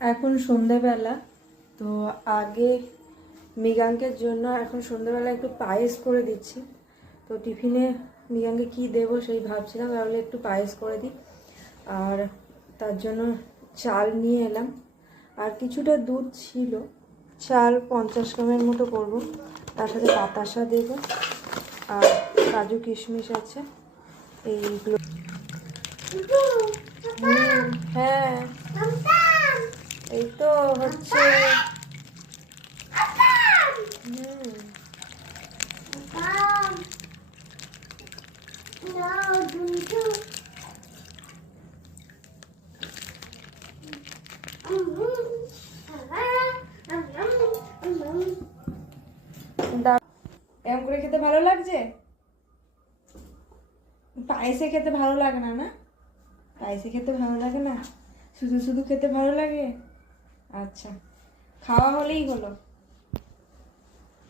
এখন সন্ধেবেলা, তো আগে মৃগাঙ্কের জন্য এখন সন্ধেবেলা একটু পায়েস করে দিচ্ছি। তো টিফিনে মৃগাঙ্কে কী দেবো সেই ভাবছিলাম, তাহলে একটু পায়েস করে দিই। আর তার জন্য চাল নিয়ে এলাম, আর কিছুটা দুধ ছিল, চাল 50 গ্রামের মতো করব। তার সাথে বাতাসা দেবো আর কাজু কিশমিশ আছে এইগুলো। হ্যাঁ এই তো হচ্ছে। এরকম করে খেতে ভালো লাগছে? পায়েসে খেতে ভালো লাগে না? না পায়েসে খেতে ভালো লাগে না, শুধু শুধু খেতে ভালো লাগে। আচ্ছা, খাওয়া হলেই হলো।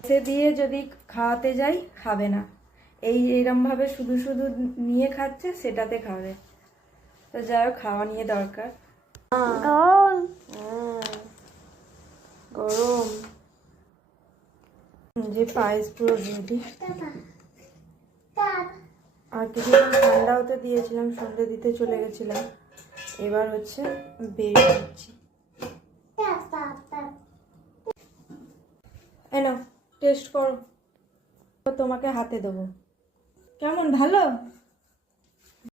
সে দিয়ে যদি খাওয়াতে যাই খাবে না, এইরকমভাবে শুধু শুধু নিয়ে খাচ্ছে, সেটাতে খাবে। তো যাই হোক, খাওয়া নিয়ে দরকার। গরম যে পায়েস পুরো রেডি। আর কিছুক্ষণ ঠান্ডা হতে দিয়েছিলাম, সন্ধে দিতে চলে গেছিলাম, এবার হচ্ছে বেরিয়ে যাচ্ছি। এনো টেস্ট করো, তোমাকে হাতে দেবো। কেমন, ভালো?